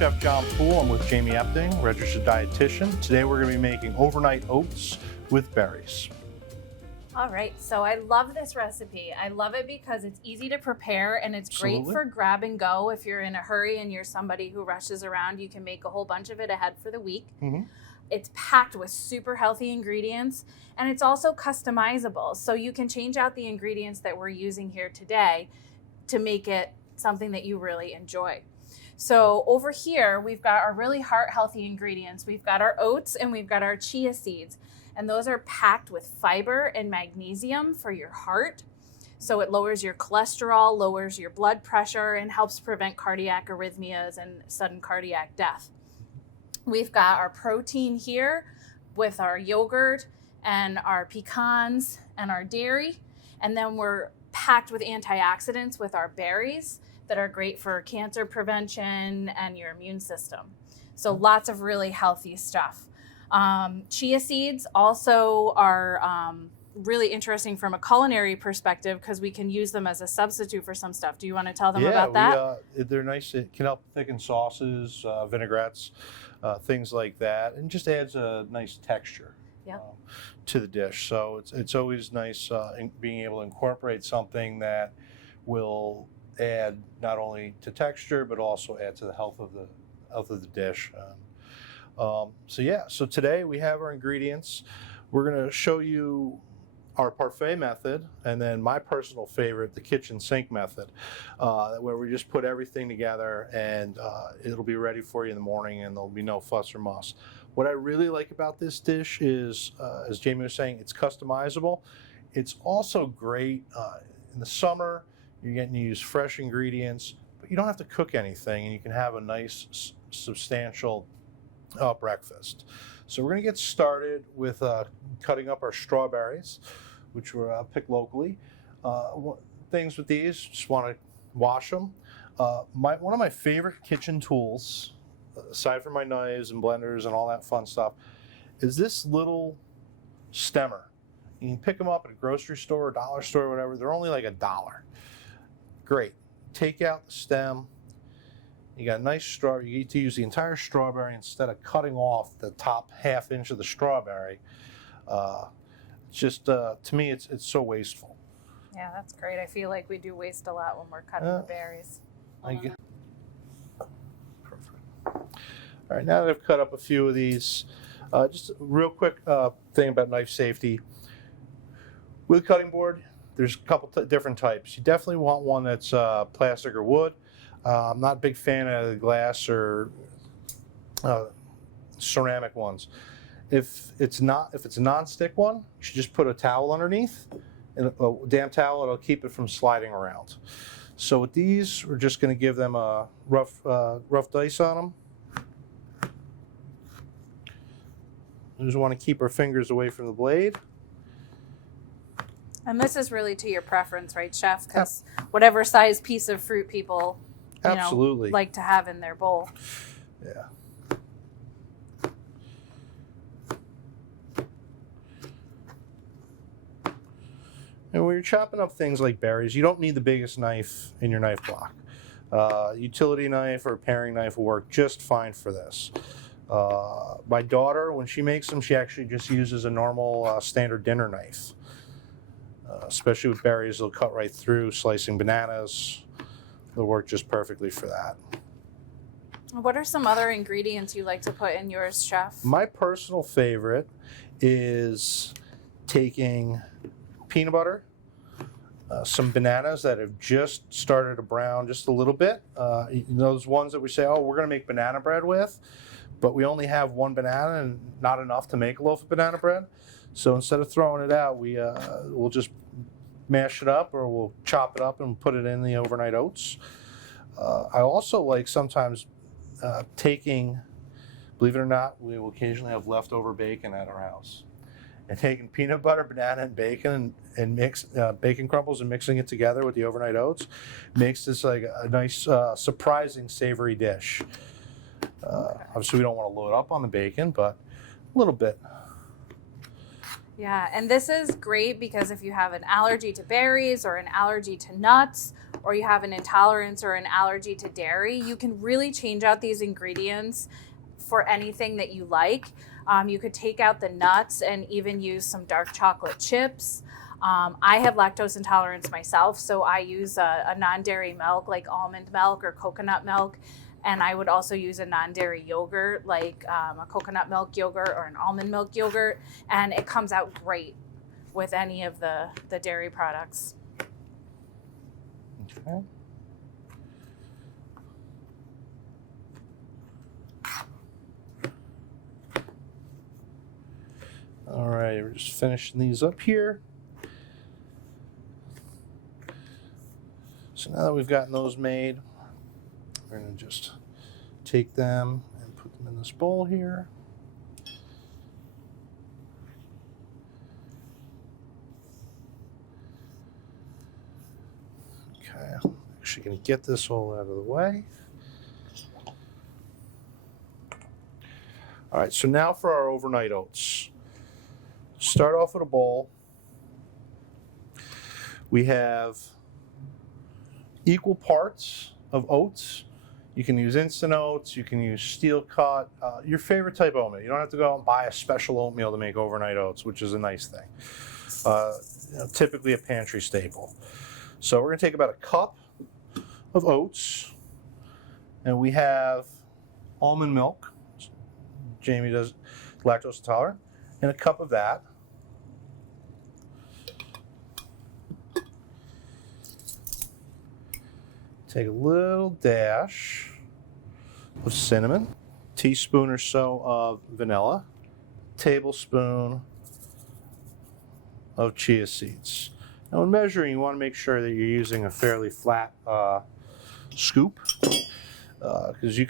Chef John Poole. I'm with Jamie Epting, registered dietitian. Today we're going to be making overnight oats with berries. All right, so I love this recipe. I love it because it's easy to prepare and it's Absolutely. great for grab and go. If you're in a hurry and you're somebody who rushes around, you can make a whole bunch of it ahead for the week. Mm-hmm. It's packed with super healthy ingredients, and it's also customizable. So you can change out the ingredients that we're using here today to make it something that you really enjoy. So over here, we've got our really heart-healthy ingredients. We've got our oats and we've got our chia seeds. And those are packed with fiber and magnesium for your heart. So it lowers your cholesterol, lowers your blood pressure, and helps prevent cardiac arrhythmias and sudden cardiac death. We've got our protein here with our yogurt and our pecans and our dairy. And then we're packed with antioxidants with our berries that are great for cancer prevention and your immune system. So lots of really healthy stuff. Chia seeds also are really interesting from a culinary perspective because we can use them as a substitute for some stuff. Do you want to tell them about that? They're nice. It can help thicken sauces, vinaigrettes, things like that, and just adds a nice texture to the dish. So it's always nice being able to incorporate something that will add not only to texture but also add to the health of the dish. So today we have our ingredients. We're going to show you our parfait method, and then my personal favorite, the kitchen sink method, where we just put everything together and it'll be ready for you in the morning and there'll be no fuss or muss. What I really like about this dish is, as Jamie was saying, it's customizable. It's also great in the summer. You're getting to use fresh ingredients, but you don't have to cook anything, and you can have a nice, substantial breakfast. So we're going to get started with cutting up our strawberries, which were picked locally. Things with these, just want to wash them. One of my favorite kitchen tools, aside from my knives and blenders and all that fun stuff, is this little stemmer. You can pick them up at a grocery store, or dollar store, or whatever. They're only like $1. Great. Take out the stem. You got a nice strawberry. You get to use the entire strawberry instead of cutting off the top ½ inch of the strawberry. To me, it's so wasteful. Yeah, that's great. I feel like we do waste a lot when we're cutting the berries. Perfect. All right, now that I've cut up a few of these, just a real quick thing about knife safety. With a cutting board, there's a couple different types. You definitely want one that's plastic or wood. I'm not a big fan of the glass or ceramic ones. If it's a non-stick one, you should just put a towel underneath, and a damp towel. It'll keep it from sliding around. So with these, we're just going to give them a rough dice on them. We just want to keep our fingers away from the blade. And this is really to your preference, right, Chef? Because whatever size piece of fruit people like to have in their bowl. Yeah. And when you're chopping up things like berries, you don't need the biggest knife in your knife block. Utility knife or paring knife will work just fine for this. My daughter, when she makes them, she actually just uses a normal standard dinner knife. Especially with berries, they'll cut right through. Slicing bananas, they'll work just perfectly for that. What are some other ingredients you like to put in yours, Chef? My personal favorite is taking peanut butter, some bananas that have just started to brown just a little bit. Those ones that we say, oh, we're going to make banana bread with, but we only have one banana and not enough to make a loaf of banana bread. So instead of throwing it out, we'll just mash it up, or we'll chop it up and put it in the overnight oats. I also like sometimes taking, believe it or not, we will occasionally have leftover bacon at our house. And taking peanut butter, banana, and bacon and mix bacon crumbles and mixing it together with the overnight oats makes this like a nice, surprising savory dish. Obviously, we don't want to load up on the bacon, but a little bit. Yeah, and this is great because if you have an allergy to berries or an allergy to nuts or you have an intolerance or an allergy to dairy, you can really change out these ingredients for anything that you like. You could take out the nuts and even use some dark chocolate chips. I have lactose intolerance myself, so I use a non-dairy milk like almond milk or coconut milk. And I would also use a non-dairy yogurt like a coconut milk yogurt or an almond milk yogurt. And it comes out great with any of the dairy products. Okay. All right, we're just finishing these up here. So now that we've gotten those made, we're going to just take them and put them in this bowl here. Okay, I'm actually going to get this all out of the way. All right, so now for our overnight oats. Start off with a bowl. We have equal parts of oats. You can use instant oats, you can use steel cut, your favorite type of oatmeal. You don't have to go out and buy a special oatmeal to make overnight oats, which is a nice thing. Typically a pantry staple. So we're gonna take about a cup of oats, and we have almond milk. Jamie does lactose intolerant, and a cup of that. Take a little dash of cinnamon, teaspoon or so of vanilla, tablespoon of chia seeds. Now when measuring, you want to make sure that you're using a fairly flat scoop, because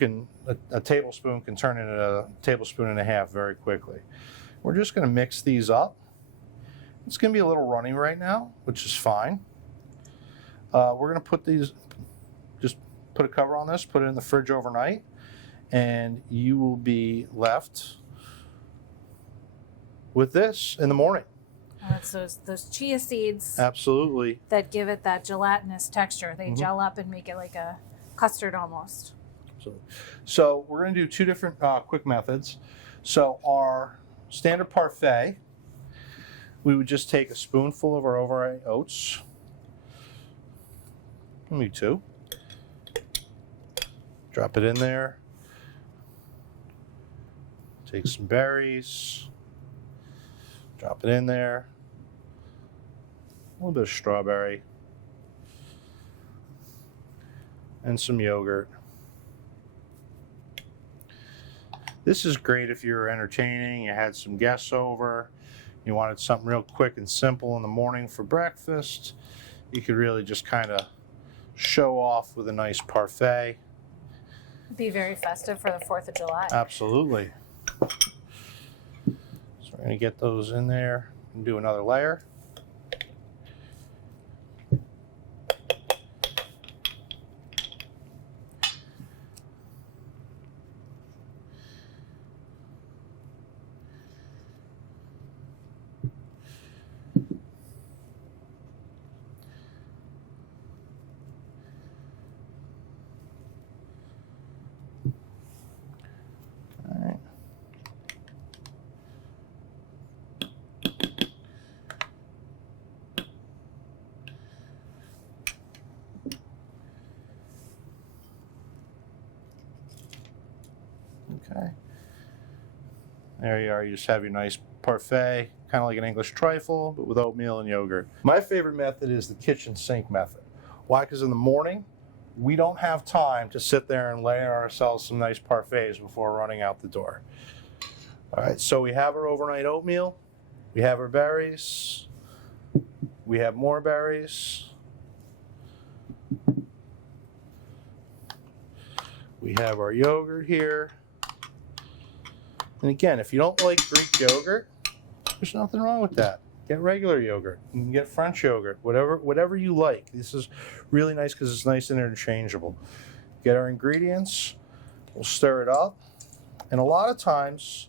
a tablespoon can turn into a tablespoon and a half very quickly. We're just going to mix these up. It's going to be a little runny right now, which is fine. We're going to put these, just put a cover on this, put it in the fridge overnight, and you will be left with this in the morning. That's those chia seeds. Absolutely. That give it that gelatinous texture. They gel up and make it like a custard almost. So we're going to do two different quick methods. So our standard parfait, we would just take a spoonful of our overnight oats, maybe two, drop it in there, take some berries, drop it in there, a little bit of strawberry, and some yogurt. This is great if you're entertaining, you had some guests over, you wanted something real quick and simple in the morning for breakfast. You could really just kind of show off with a nice parfait. Be very festive for the 4th of July. Absolutely. So we're going to get those in there and do another layer. Okay. There you are. You just have your nice parfait, kind of like an English trifle, but with oatmeal and yogurt. My favorite method is the kitchen sink method. Why? Because in the morning, we don't have time to sit there and layer ourselves some nice parfaits before running out the door. All right, so we have our overnight oatmeal, we have our berries, we have more berries, we have our yogurt here. And again, if you don't like Greek yogurt, there's nothing wrong with that. Get regular yogurt. You can get French yogurt, whatever you like. This is really nice because it's nice and interchangeable. Get our ingredients, we'll stir it up. And a lot of times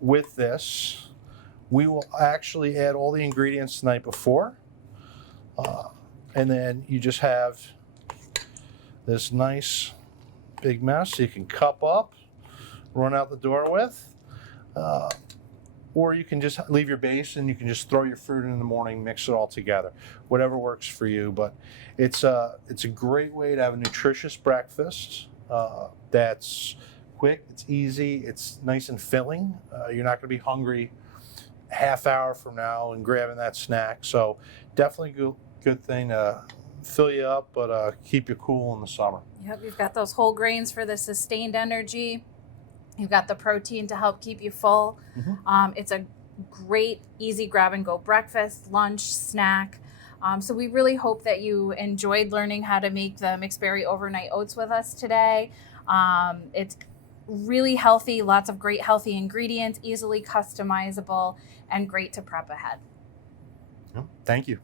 with this, we will actually add all the ingredients the night before. And then you just have this nice big mess you can cup up, run out the door with. Or you can just leave your base and you can just throw your fruit in the morning, mix it all together. Whatever works for you. But it's a great way to have a nutritious breakfast that's quick, it's easy, it's nice and filling. You're not going to be hungry half hour from now and grabbing that snack. So definitely good thing to fill you up, but keep you cool in the summer. Yep, you've got those whole grains for the sustained energy. You've got the protein to help keep you full. It's a great, easy grab-and-go breakfast, lunch, snack. So we really hope that you enjoyed learning how to make the mixed berry overnight oats with us today. It's really healthy, lots of great healthy ingredients, easily customizable, and great to prep ahead. Thank you.